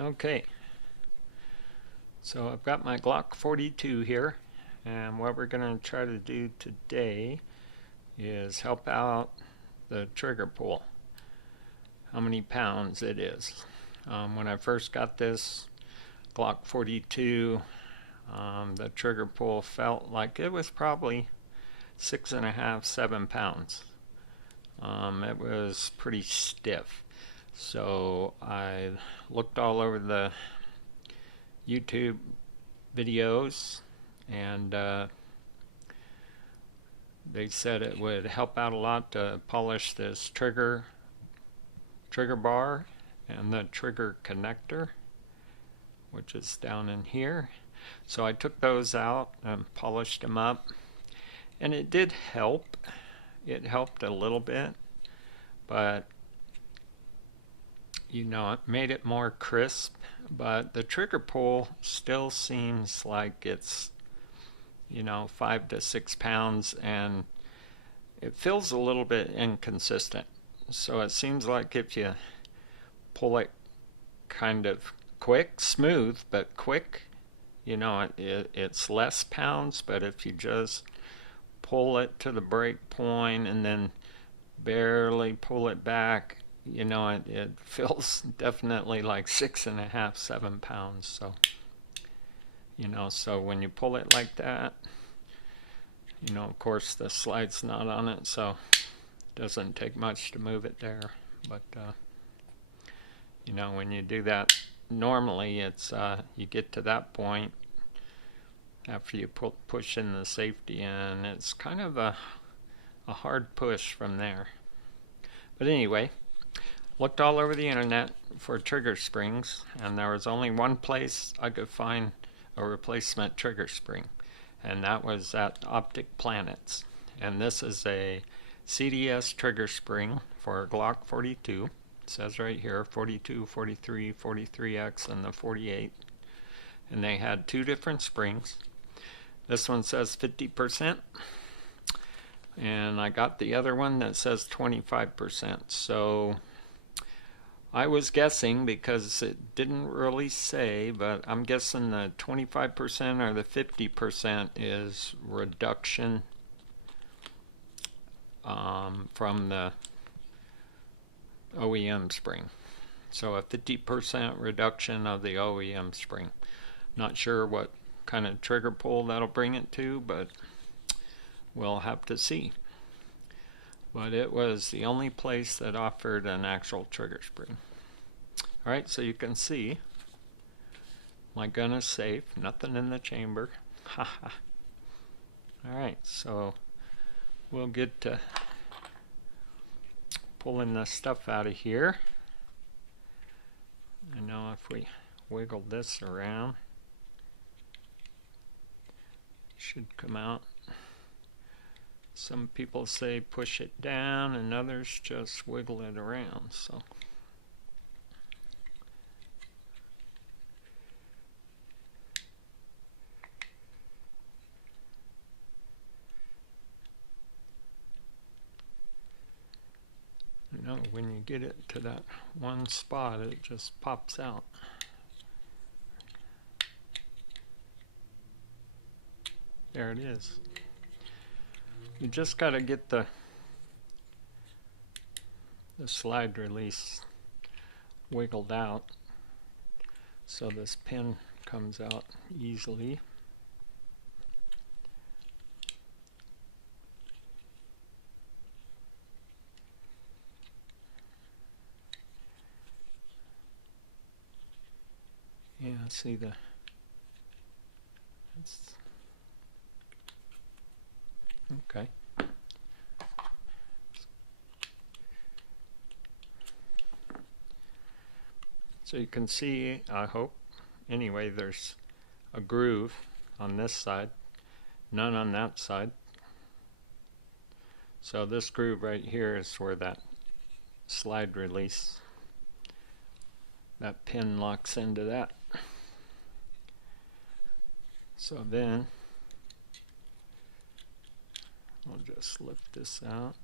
Okay, so I've got my Glock 42 here, and what we're going to try to do today is help out the trigger pull, how many pounds it is. When I first got this Glock 42, the trigger pull felt like it was probably 6.5, 7 pounds. It was pretty stiff. So I looked all over the YouTube videos, and they said it would help out a lot to polish this trigger bar and the trigger connector, which is down in here. So I took those out and polished them up, and it did help. It helped a little bit, but you know, it made it more crisp, but the trigger pull still seems like it's, 5 to 6 pounds, and it feels a little bit inconsistent. So it seems like if you pull it kind of quick, smooth, but quick, it's less pounds, but if you just pull it to the break point and then barely pull it back, it feels definitely like 6.5, 7 pounds. So, so when you pull it like that, of course the slide's not on it, so it doesn't take much to move it there. But, when you do that, normally it's, you get to that point after you push in the safety, and it's kind of a hard push from there. But anyway, looked all over the internet for trigger springs, and there was only one place I could find a replacement trigger spring, and that was at Optic Planets. And this is a CDS trigger spring for a Glock 42. It says right here 42, 43, 43X, and the 48. And they had two different springs. This one says 50%. And I got the other one that says 25%. So I was guessing, because it didn't really say, but I'm guessing the 25% or the 50% is reduction from the OEM spring. So a 50% reduction of the OEM spring. Not sure what kind of trigger pull that'll bring it to, but we'll have to see. But it was the only place that offered an actual trigger spring. Alright, so you can see my gun is safe, nothing in the chamber. Haha. Alright, so we'll get to pulling the stuff out of here. I know if we wiggle this around, it should come out. Some people say push it down, and others just wiggle it around. So when you get it to that one spot, it just pops out. There it is. You just got to get the slide release wiggled out so this pin comes out easily. Yeah, see okay. So you can see, I hope, anyway, there's a groove on this side, none on that side. So this groove right here is where that slide release, that pin locks into that. So then I'll just lift this out.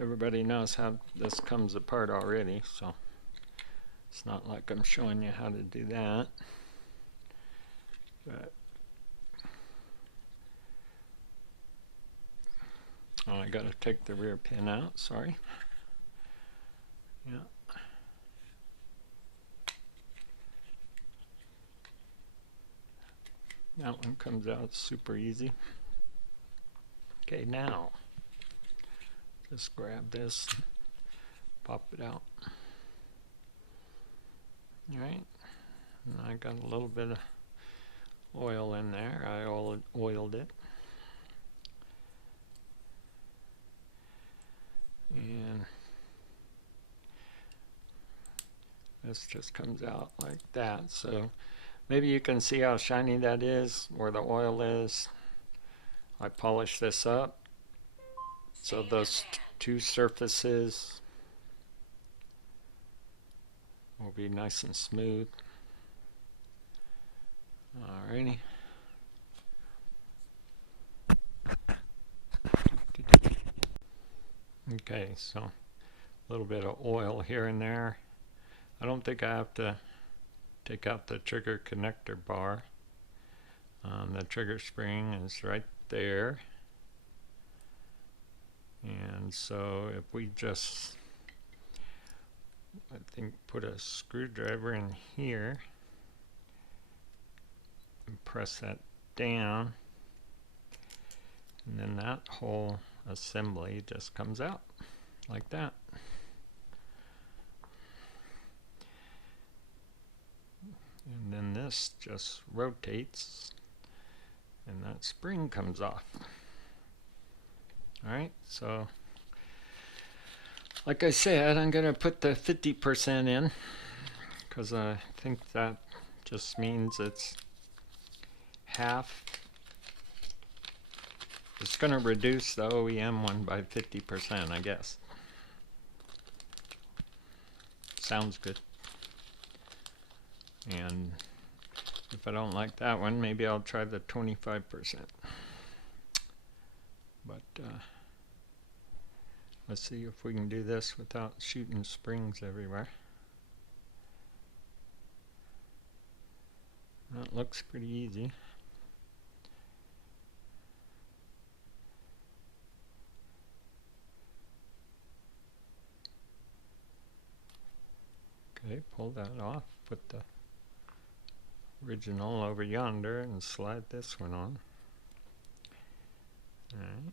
Everybody knows how this comes apart already, so It's not like I'm showing you how to do that, but oh, I gotta take the rear pin out, sorry. Yeah. That one comes out super easy. Okay, now just grab this, pop it out. Alright, and I got a little bit of oil in there. I oiled it. And this just comes out like that. So maybe you can see how shiny that is, where the oil is. I polish this up so those two surfaces will be nice and smooth. Alrighty. Okay, so a little bit of oil here and there. I don't think I have to take out the trigger connector bar. The trigger spring is right there. And so if we just, I think, put a screwdriver in here and press that down, and then that whole assembly just comes out like that. And then this just rotates and that spring comes off. Alright, so like I said, I'm going to put the 50% in because I think that just means it's half. It's going to reduce the OEM one by 50%, I guess. Sounds good. And if I don't like that one, maybe I'll try the 25%. But let's see if we can do this without shooting springs everywhere. That looks pretty easy. Okay, pull that off, put the original over yonder and slide this one on. Alright.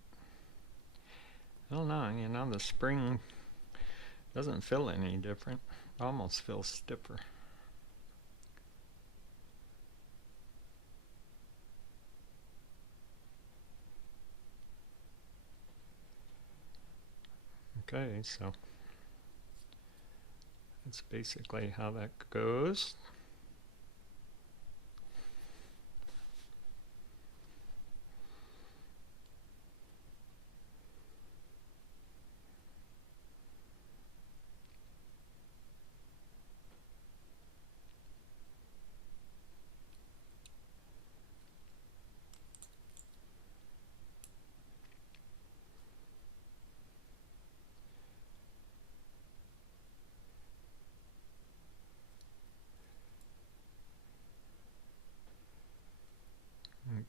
I don't know, you know, the spring doesn't feel any different. It almost feels stiffer. Okay, so that's basically how that goes.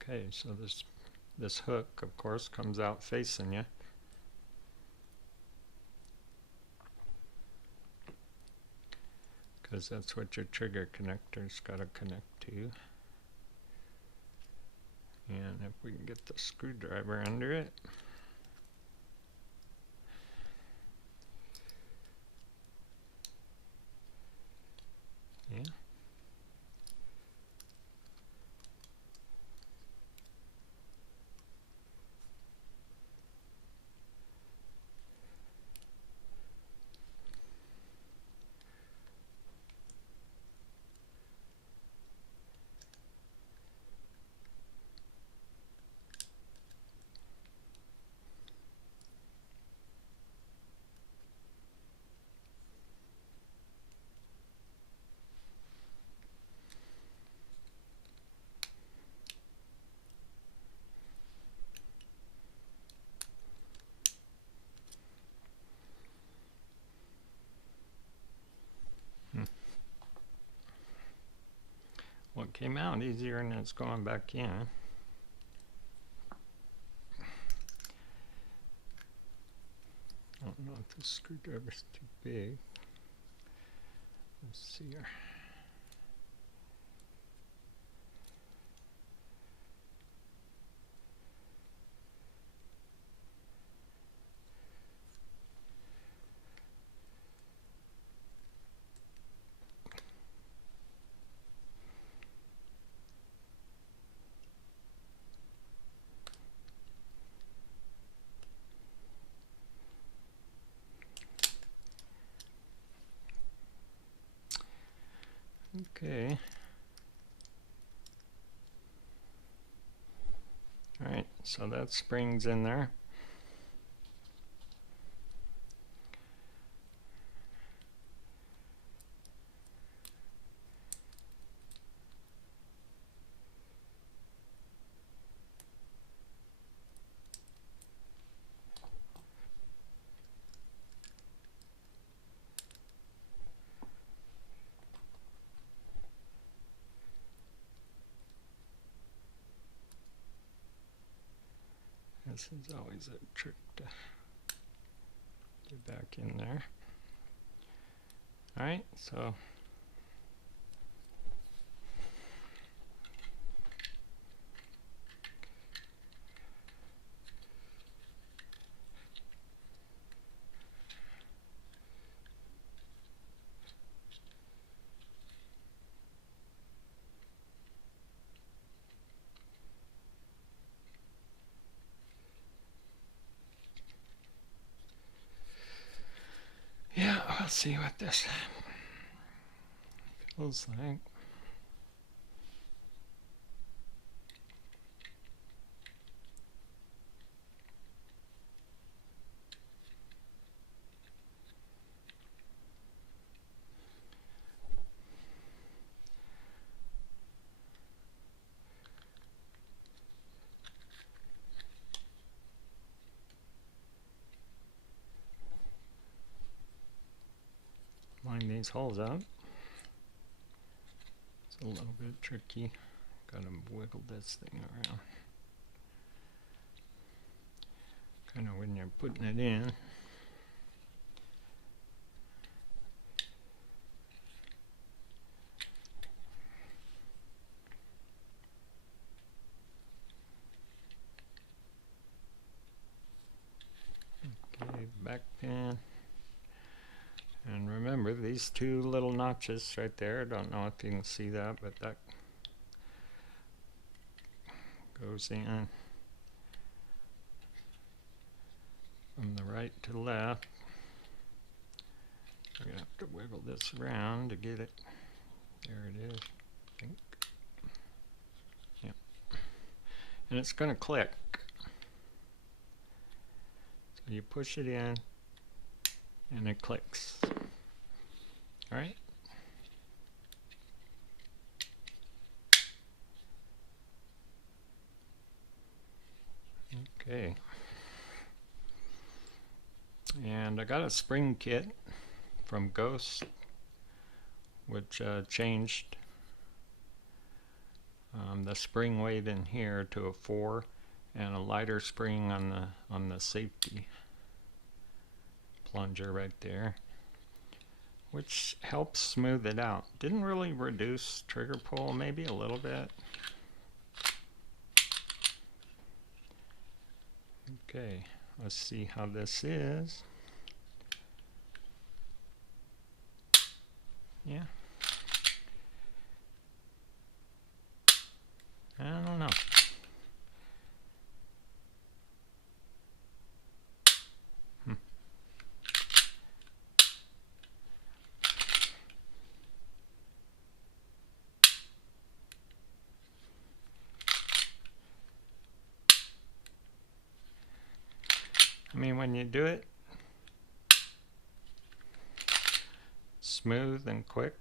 Okay, so this hook, of course, comes out facing you. Because that's what your trigger connector's got to connect to. And if we can get the screwdriver under it. Yeah. Well, it came out easier and it's going back in. I don't know if this screwdriver's too big. Let's see here. Okay. All right, so that spring's in there. This is always a trick to get back in there. All right, so yeah, we'll see what this feels like. Line these holes up. It's a little bit tricky. Gotta wiggle this thing around. Kind of when you're putting it in. Okay, back pin. And remember these two little notches right there, I don't know if you can see that, but that goes in from the right to left. We're going to have to wiggle this around to get it. There it is, I think. Yep. And it's going to click. So you push it in and it clicks. All right. Okay. And I got a spring kit from Ghost, which changed the spring weight in here to a 4 and a lighter spring on the safety plunger right there, which helps smooth it out. Didn't really reduce trigger pull, maybe a little bit. Okay, let's see how this is. Yeah. I don't know. I mean, when you do it smooth and quick,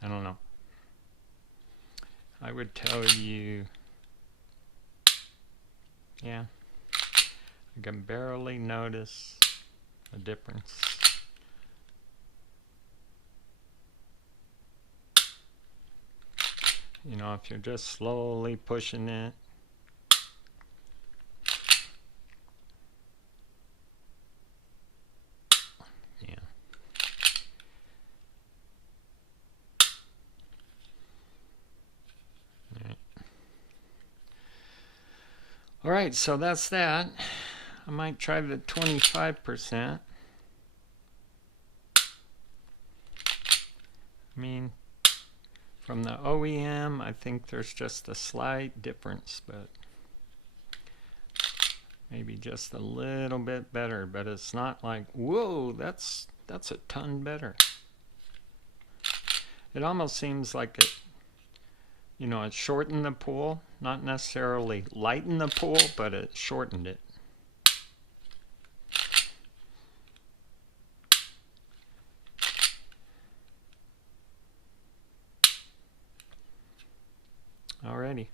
I don't know. I would tell you, yeah, I can barely notice a difference. You know, if you're just slowly pushing it, yeah. All right, so that's that. I might try the 25%. I mean, from the OEM, I think there's just a slight difference, but maybe just a little bit better. But it's not like, whoa, that's a ton better. It almost seems like it, you know, it shortened the pull, not necessarily lightened the pull, but it shortened it. Alrighty.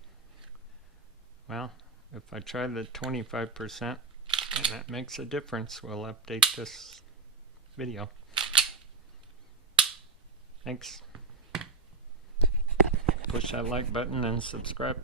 Well, if I try the 25% and that makes a difference, we'll update this video. Thanks. Push that like button and subscribe.